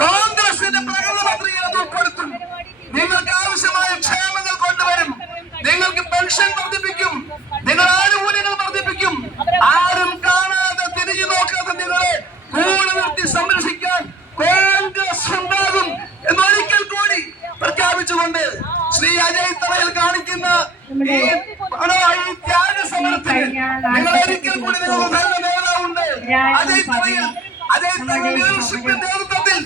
കോൺഗ്രസിന്റെ പ്രകടന പത്രികയിൽ ഉൾപ്പെടുത്തും. നിങ്ങൾക്ക് ആവശ്യമായ ക്ഷേമങ്ങൾ കൊണ്ടുവരും. നിങ്ങൾക്ക് പെൻഷൻ വർദ്ധിപ്പിക്കും. നിങ്ങൾ ആനുകൂല്യങ്ങൾ വർദ്ധിപ്പിക്കും. ആരും കാണാതെ തിരിഞ്ഞു നോക്കാതെ നിങ്ങളെ കൂടെ നിർത്തി സംരക്ഷിക്കാൻ കോൺഗ്രസ് ഉണ്ടാകും എന്നൊരിക്കൽ കൂടി പ്രഖ്യാപിച്ചുകൊണ്ട് ശ്രീ അജയ് തറയിൽ കാണിക്കുന്ന ഈ ത്യാഗ സമരത്തിന് നിങ്ങൾ ഒരിക്കൽ കൂടി നിങ്ങൾ നല്ല നേതാവുണ്ട്. അജയ് തറയിൽ ലീഡർഷിപ്പിന്റെ നേതൃത്വത്തിൽ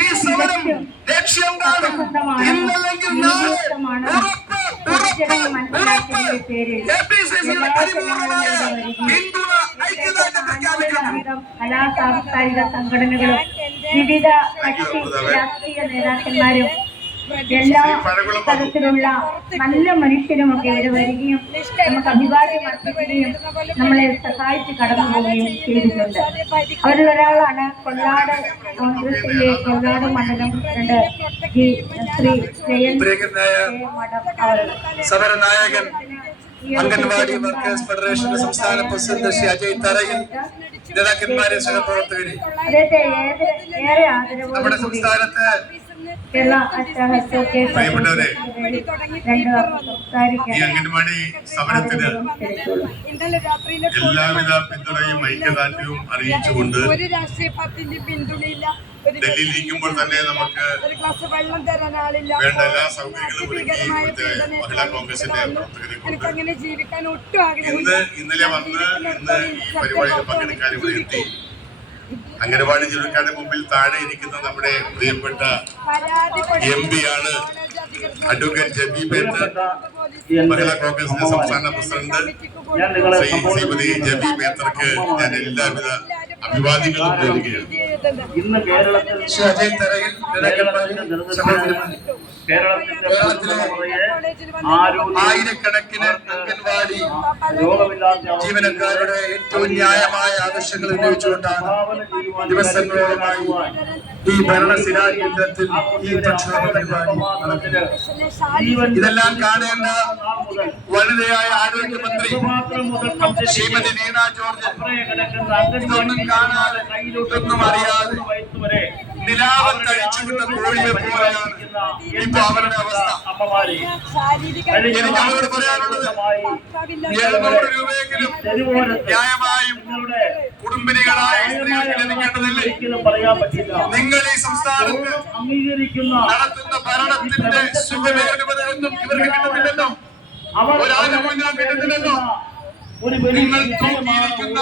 ഈ സമരം ലക്ഷ്യം കാണും. ഇന്നല്ലെങ്കിൽ നാളെ കലാ സാംസ്കാരിക സംഘടനകളും വിവിധ രാഷ്ട്രീയ നേതാക്കന്മാരും എല്ലാ തരത്തിലുള്ള നല്ല മനുഷ്യരുമൊക്കെ ഇവിടെ വരികയും നമുക്ക് അഭിവാദ്യം അർപ്പിക്കുകയും നമ്മളെ സഹായിച്ച് കടന്നു പോവുകയും ചെയ്തിട്ടുണ്ട്. അവരിൽ ഒരാളാണ് കൊള്ളാട് കോൺഗ്രസിലെ കൊള്ളാട് മണ്ഡലം പ്രസിഡന്റ് ശ്രീ ജയൻ സമരനായകൻ അംഗൻവാടി വർക്കേഴ്സ് ഫെഡറേഷന്റെ സംസ്ഥാന പ്രസിഡന്റ് ശ്രീ അജയ് തറയിൽ, നേതാക്കന്മാരെ സഹപ്രവർത്തകരെ, നമ്മുടെ സംസ്ഥാനത്ത് പ്രിയപ്പെട്ടവരെ, ഈ അംഗൻവാടി സമരത്തിന് എല്ലാവിധ പിന്തുണയും ഐക്യദാർഢ്യവും അറിയിച്ചുകൊണ്ട് ഡൽഹിയിലിരിക്കുമ്പോൾ തന്നെ നമുക്ക് വേണ്ട എല്ലാ സൗകര്യങ്ങളും ഒരുക്കി മഹിളാ കോൺഗ്രസിന്റെ ഇന്നലെ വന്ന് ഇന്ന് ഈ പരിപാടിയിൽ പങ്കെടുക്കാൻ ഇവിടെ എത്തി. അംഗനവാടി ജീവനക്കാരുടെ മുമ്പിൽ താഴെ ഇരിക്കുന്ന നമ്മുടെ പ്രിയപ്പെട്ട MP ആണ് അഡ്വക്കേറ്റ് ജബി മേത്തർ, മഹിളാ കോൺഗ്രസിന്റെ സംസ്ഥാന പ്രസിഡന്റ് ശ്രീമതി ജബി മേത്തർക്ക് ഞാൻ എല്ലാവിധ അഭിവാദ്യങ്ങളും നേരുകയാണ്. ഇന്ന് കേരളത്തിൽ ആയിരക്കണക്കിന് അംഗൻവാടി ജീവനക്കാരുടെ ഏറ്റവും ന്യായമായ ആവശ്യങ്ങൾ ഉന്നയിച്ചുകൊണ്ടാണ് ദിവസങ്ങളോളമായി ഈ ഭരണസിരാ കേന്ദ്രത്തിൽ ഈ പ്രക്ഷോഭ പരിപാടി നടക്കുന്നത്. ഇതെല്ലാം കാണേണ്ട വനിതയായ ആരോഗ്യമന്ത്രി ശ്രീമതി വീണ ജോർജ് ഇതൊന്നും കാണാതെ ഇതൊന്നും അറിയാതെ നിലാവത്തഴിച്ചുവിട്ട കോഴിയെ പോലെയാണ് ഇപ്പൊ അവരുടെ അവസ്ഥ. എനിക്ക് അവരോട് പറയാനുള്ളത്, 700 രൂപയെങ്കിലും ന്യായമായും കുടുംബിനികളായ സ്ത്രീകൾക്ക് ലഭിക്കേണ്ടതല്ലേ? നിങ്ങൾ ഈ സംസ്ഥാനത്ത് നടത്തുന്ന ഭരണത്തിന്റെ സുഖമേഖലൊന്നും ഇവർക്ക് കിട്ടുന്നില്ലല്ലോ, ഒരാനുകൂല്യം കിട്ടുന്നില്ലല്ലോ. നിങ്ങൾ നോക്കിയിരിക്കുന്ന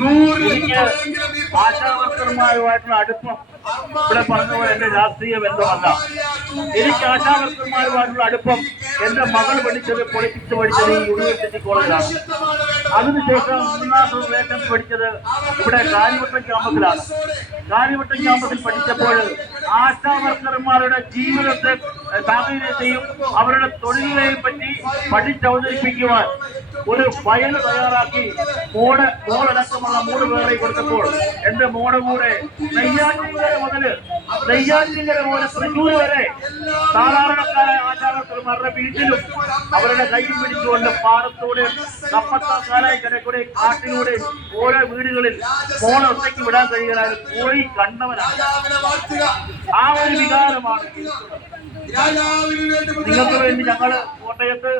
100 ആശാവർക്കർമാരുമായിട്ടുള്ള അടുപ്പം ഇവിടെ പറഞ്ഞ പോലെ എന്റെ രാഷ്ട്രീയ ബന്ധമല്ല. എനിക്ക് ആശാവർക്കർമാരുമായിട്ടുള്ള അടുപ്പം എന്റെ മകൾ പഠിച്ചത് പൊളിറ്റിക്സ് പഠിച്ചത് ഈ യൂണിവേഴ്സിറ്റി കോളേജിലാണ്. അതിനുശേഷം 3 വേക്കൻസി പഠിച്ചത് ഇവിടെ കാര്യവട്ടം ക്യാമ്പസിലാണ്. കാര്യവട്ടം ക്യാമ്പസിൽ പഠിച്ചപ്പോൾ ആശാവർക്കർമാരുടെ ജീവിതത്തെ സാഹചര്യത്തെയും അവരുടെ തൊഴിലിനെയും പറ്റി പഠിച്ചവതരിപ്പിക്കുവാൻ ഒരു ഫയൽ തയ്യാറാക്കി മോളടക്കമുള്ള 3 പേരെ കൊടുത്തപ്പോൾ എന്റെ മോടെ കൂടെ നെയ്യാറ്റിൻകര മുതൽ തൃശ്ശൂർ വരെ സാധാരണക്കാരായ ആചാരസ്ഥന്മാരുടെ വീട്ടിലും അവരുടെ കൈയും പിടിച്ചുകൊണ്ട് പാടത്തൂടെ കപ്പത്താക്കാലായിക്കൂടെ കാട്ടിലൂടെ ഓരോ വീടുകളിൽ മോളെ ഒറ്റയ്ക്ക് വിടാൻ കഴിയാതെ പോയി കണ്ടവനാണ്. ആ ഒരു വികാരമാണ് നിങ്ങൾക്ക് വേണ്ടി ഞങ്ങള് കോട്ടയത്ത്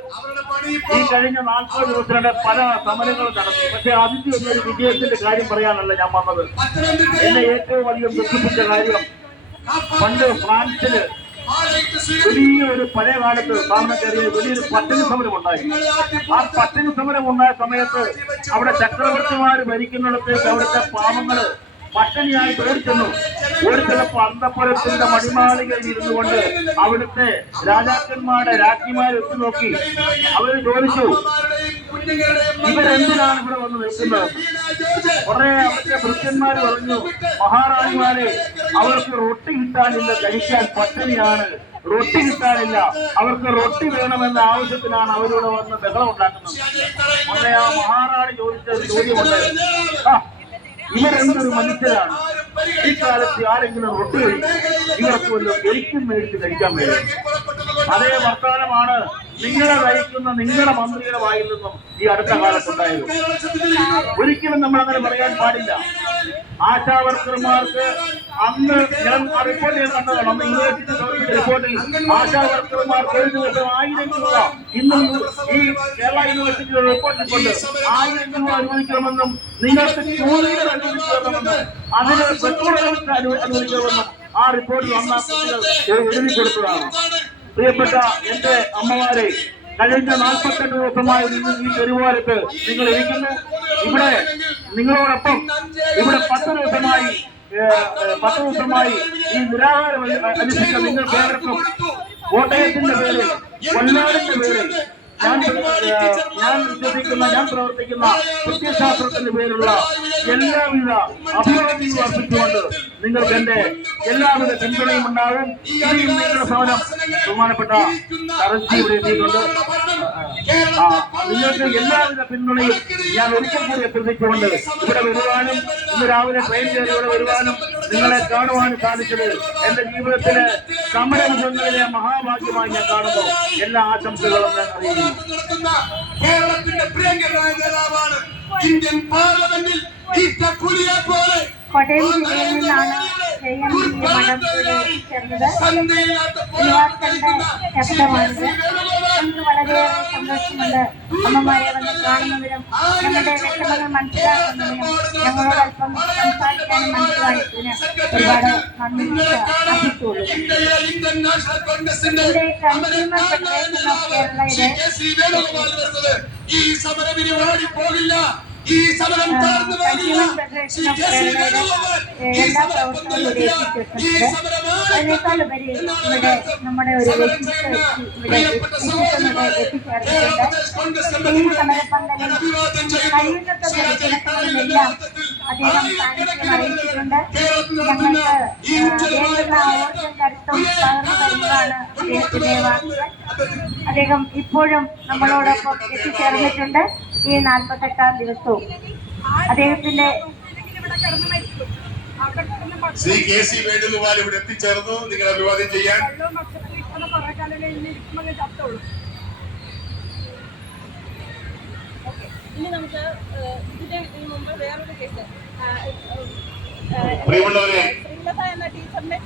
ഈ കഴിഞ്ഞ 40 ദിവസത്തിനിടെ പല സമരങ്ങളും നടത്തി. പക്ഷെ അതിന്റെ ഒന്നൊരു വിജയത്തിന്റെ കാര്യം പറയാനല്ല ഞാൻ വന്നത്. എന്നെ ഏറ്റവും അധികം ദുഃഖിപ്പിച്ച കാര്യം, പണ്ട് ഫ്രാൻസില് വലിയൊരു പഴയ കാലത്ത് സാറിനൊക്കെ വലിയൊരു പട്ടിണി സമരം ഉണ്ടായി. ആ പട്ടിണി സമരം ഉണ്ടായ സമയത്ത് അവിടെ ചക്രവർത്തിമാര് ഭരിക്കുന്നിടത്തേക്ക് അവിടുത്തെ പാവങ്ങള് പട്ടിണിയായി ഓടിച്ചെന്നു. ഓടിച്ചെന്നപ്പോ അന്തപുരത്തിന്റെ മണിമാളികയിൽ ഇരുന്നു കൊണ്ട് അവിടുത്തെ രാജാക്കന്മാരുടെ രാജ്ഞിമാരെ എത്തിനോക്കി അവര് ചോദിച്ചു, ഇവരെന്തിനാണ് ഇവിടെ വന്ന് നിൽക്കുന്നത്? കുറെ അവിടുത്തെ ഭൃത്യന്മാര് പറഞ്ഞു, മഹാറാണിമാരെ, അവർക്ക് റൊട്ടി കിട്ടാനില്ല, കഴിക്കാൻ പട്ടിണിയാണ്, റൊട്ടി കിട്ടാനില്ല, അവർക്ക് റൊട്ടി വേണമെന്ന ആവശ്യത്തിനാണ് അവരോട് വന്ന് ബഹളം ഉണ്ടാക്കുന്നത്. അങ്ങനെ ആ മഹാറാണി ചോദിച്ച ചോദ്യമുണ്ട്, ഇവരെന്തൊരു മനുഷ്യരാണ്, ഈ കാലത്ത് ആരെങ്കിലും റൊട്ടി കഴിക്കും, ഇവർക്ക് വല്ലതും എനിക്കും മേടിച്ച് കഴിക്കാൻ വേണ്ടി. അതേ വർത്തമാനമാണ് നിങ്ങളെ നയിക്കുന്ന നിങ്ങളുടെ മന്ത്രിയുടെ വായിൽ നിന്നും ഈ അടുത്ത കാലത്തുണ്ടായത്. ഒരിക്കലും നമ്മൾ അങ്ങനെ പറയാൻ പാടില്ല. ആശാവർക്കർമാർക്ക് അന്ന് ഞാൻ ആ റിപ്പോർട്ട് ഞാൻ കണ്ടതാണ്. അന്ന് യൂണിവേഴ്സിറ്റി സമർപ്പിച്ച റിപ്പോർട്ടിൽ ആശാവർക്കർമാർക്ക് ഒരു ദിവസം 1000 രൂപ, ഇന്നും ഈ കേരള യൂണിവേഴ്സിറ്റിയുടെ റിപ്പോർട്ടിൽ കൊണ്ട് 1000 രൂപ അനുവദിക്കണമെന്നും നിങ്ങൾക്ക് ജോലികൾ അനുവദിക്കണമെന്നും അതിന് പെട്രോൾ അനുവദിക്കണമെന്നും ആ റിപ്പോർട്ടിൽ അന്ന് എഴുതി കൊടുത്തതാണ്. പ്രിയപ്പെട്ട എന്റെ അമ്മമാരെ, കഴിഞ്ഞ 48 ദിവസമായി നിങ്ങൾ ഈ തെരുവോരത്ത് നിങ്ങൾ ഇരിക്കുന്നു. ഇവിടെ നിങ്ങളോടൊപ്പം ഇവിടെ 10 ദിവസമായി ഈ നിരാഹാരം അനുഷ്ഠിച്ച നിങ്ങൾക്ക് ഏവർക്കും കോട്ടയത്തിന്റെ പേരിൽ, വയനാടിന്റെ പേരിൽ ഞാൻ വിശ്വസിക്കുന്ന, ഞാൻ പ്രവർത്തിക്കുന്ന പ്രത്യയശാസ്ത്രത്തിന്റെ പേരിലുള്ള എല്ലാവിധ അഭിവാദ്യങ്ങളും അർപ്പിച്ചുകൊണ്ട് നിങ്ങൾക്ക് എന്റെ എല്ലാവിധ പിന്തുണയും ഉണ്ടാകും. ഇനിയും നിങ്ങളുടെ സമരം ബഹുമാനപ്പെട്ട കറൻസി ഇവിടെ എത്തിയിട്ടുണ്ട്. നിങ്ങൾക്ക് എല്ലാവിധ പിന്തുണയും ഞാൻ ഒരിക്കൽ കൂടി അഭ്യർത്ഥിച്ചുകൊണ്ട് ഇവിടെ വരുവാനും ഇന്ന് രാവിലെ ട്രെയിൻ കയറി ഇവിടെ വരുവാനും നിങ്ങളെ കാണുവാനും സാധിച്ചത് എന്റെ ജീവിതത്തിലെ സമരമുഖങ്ങളിലെ മഹാഭാഗ്യമായി ഞാൻ കാണുന്നു. എല്ലാ ആശംസകളും ഞാൻ അറിയിക്കുന്നു. കേരളത്തിന്റെ പ്രിയങ്കരനായ നേതാവാണ്. ഇന്ത്യൻ പാർലമെന്റിൽ കോട്ടയം ജില്ലയിൽ നിന്നാണ് മണ്ഡലത്തിലേക്ക് ചേർന്നത്. യുവാക്കളുടെ ശബ്ദമാണിത്. നമുക്ക് വളരെയേറെ സന്തോഷമുണ്ട്. അമ്മമാരെ വന്ന് കാണുന്നതിനും ഞങ്ങളുടെ വിഷമങ്ങൾ മനസ്സിലാക്കുന്നതിനും ഞങ്ങളോടൊപ്പം സംസാരിക്കാനും മനസ്സിലാക്കിയതിന് ഒരുപാട് നന്ദി അർപ്പിച്ചുകൊള്ളുന്നു. ഇവിടെ കൺസ്യൂമർ ഫെഡറേഷൻ ഓഫ് കേരളയുടെ ഈ സമരവിന് ഓടിപ്പോകില്ല. ഈ സമരം കൺസ്യൂമർ ഫെഡറേഷൻ ഓഫ് കേരളയുടെ എല്ലാ പ്രവർത്തനവും ഇവിടെ എത്തിച്ചിട്ടുണ്ട്. അതിനേക്കാൾ ഉപരി ഇവിടെ നമ്മുടെ ഒരു വ്യക്തിത്വം ഇവിടെ എത്തിച്ചേർന്നിട്ടുണ്ട്. ഈ സമരപന്തലിൽ കഴിയുന്നത്ര ജനങ്ങളെല്ലാം അദ്ദേഹം സാന്നിധ്യം അറിയിച്ചിട്ടുണ്ട്. ഞങ്ങൾക്ക് വേണ്ടുന്ന ഊർജ്ജം കരുത്തും പകർന്നു തരുന്നതാണ് അദ്ദേഹത്തിന്റെ വാക്കുകൾ. അദ്ദേഹം ഇപ്പോഴും നമ്മളോടൊപ്പം എത്തിച്ചേർന്നിട്ടുണ്ട്. ഈ 48ാം ദിവസവും അദ്ദേഹത്തിന്റെ ശ്രീ കെ.സി. വേണുഗോപാൽ ഇവിടെ എത്തിച്ചേർന്നു. നിങ്ങൾ അഭിവാദ്യം ചെയ്യാൻ. ഇനി നമുക്ക് ഇതിന്റെ മുമ്പ് വേറൊരു കേസ്, പ്രിയമുള്ളവരെ, ശ്രീലത എന്ന ടീച്ചറിന്റെ